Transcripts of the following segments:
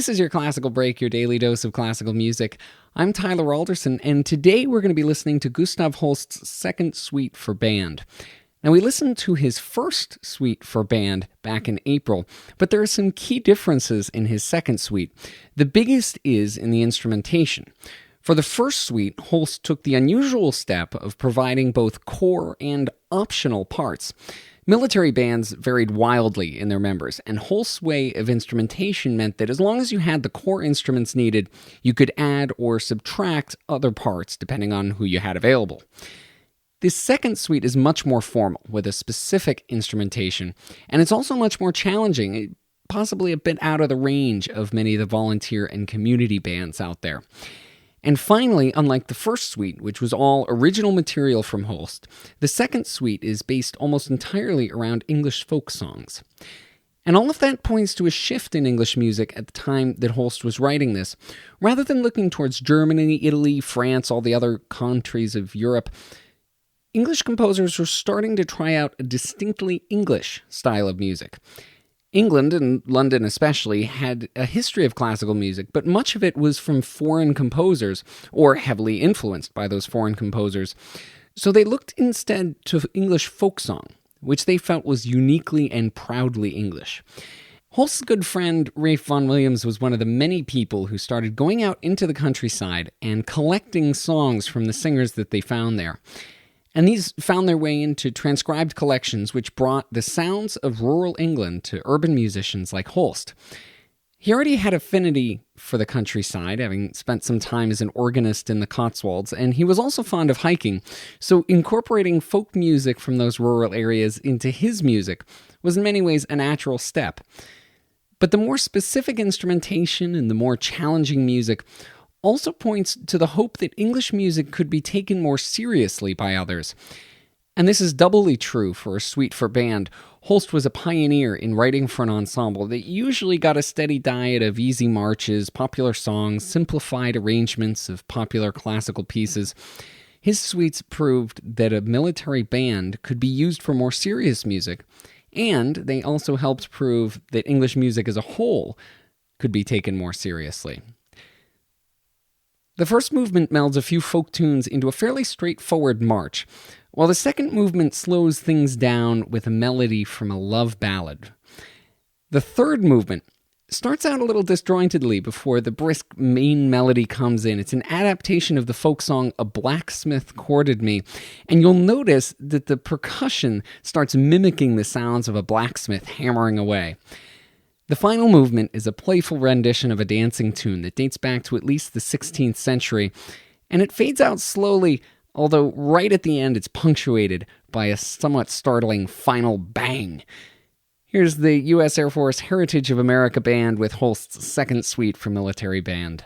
This is your Classical Break, your daily dose of classical music. I'm Tyler Alderson, and today we're going to be listening to Gustav Holst's second suite for band. Now, we listened to his first suite for band back in April, but there are some key differences in his second suite. The biggest is in the instrumentation. For the first suite, Holst took the unusual step of providing both core and optional parts. Military bands varied wildly in their members, and Holst's way of instrumentation meant that as long as you had the core instruments needed, you could add or subtract other parts depending on who you had available. This second suite is much more formal, with a specific instrumentation, and it's also much more challenging, possibly a bit out of the range of many of the volunteer and community bands out there. And finally, unlike the first suite, which was all original material from Holst, the second suite is based almost entirely around English folk songs. And all of that points to a shift in English music at the time that Holst was writing this. Rather than looking towards Germany, Italy, France, all the other countries of Europe, English composers were starting to try out a distinctly English style of music. England, and London especially, had a history of classical music, but much of it was from foreign composers, or heavily influenced by those foreign composers. So they looked instead to English folk song, which they felt was uniquely and proudly English. Holst's good friend Ralph Vaughan Williams was one of the many people who started going out into the countryside and collecting songs from the singers that they found there. And these found their way into transcribed collections which brought the sounds of rural England to urban musicians like Holst. He already had affinity for the countryside, having spent some time as an organist in the Cotswolds, and he was also fond of hiking, so incorporating folk music from those rural areas into his music was in many ways a natural step. But the more specific instrumentation and the more challenging music also points to the hope that English music could be taken more seriously by others. And this is doubly true for a suite for band. Holst was a pioneer in writing for an ensemble that usually got a steady diet of easy marches, popular songs, simplified arrangements of popular classical pieces. His suites proved that a military band could be used for more serious music, and they also helped prove that English music as a whole could be taken more seriously. The first movement melds a few folk tunes into a fairly straightforward march, while the second movement slows things down with a melody from a love ballad. The third movement starts out a little disjointedly before the brisk main melody comes in. It's an adaptation of the folk song "A Blacksmith Courted Me," and you'll notice that the percussion starts mimicking the sounds of a blacksmith hammering away. The final movement is a playful rendition of a dancing tune that dates back to at least the 16th century, and it fades out slowly, although right at the end it's punctuated by a somewhat startling final bang. Here's the U.S. Air Force Heritage of America Band with Holst's second suite for military band.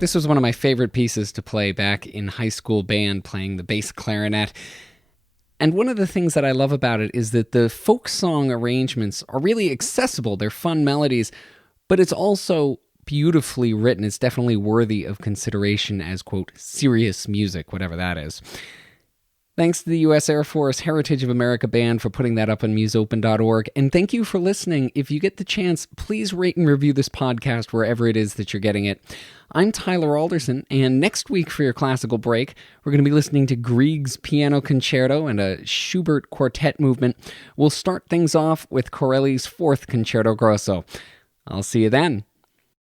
This was one of my favorite pieces to play back in high school band, playing the bass clarinet. And one of the things that I love about it is that the folk song arrangements are really accessible. They're fun melodies, but it's also beautifully written. It's definitely worthy of consideration as, quote, serious music, whatever that is. Thanks to the U.S. Air Force Heritage of America Band for putting that up on museopen.org. And thank you for listening. If you get the chance, please rate and review this podcast wherever it is that you're getting it. I'm Tyler Alderson, and next week for your classical break, we're going to be listening to Grieg's Piano Concerto and a Schubert Quartet movement. We'll start things off with Corelli's Fourth Concerto Grosso. I'll see you then.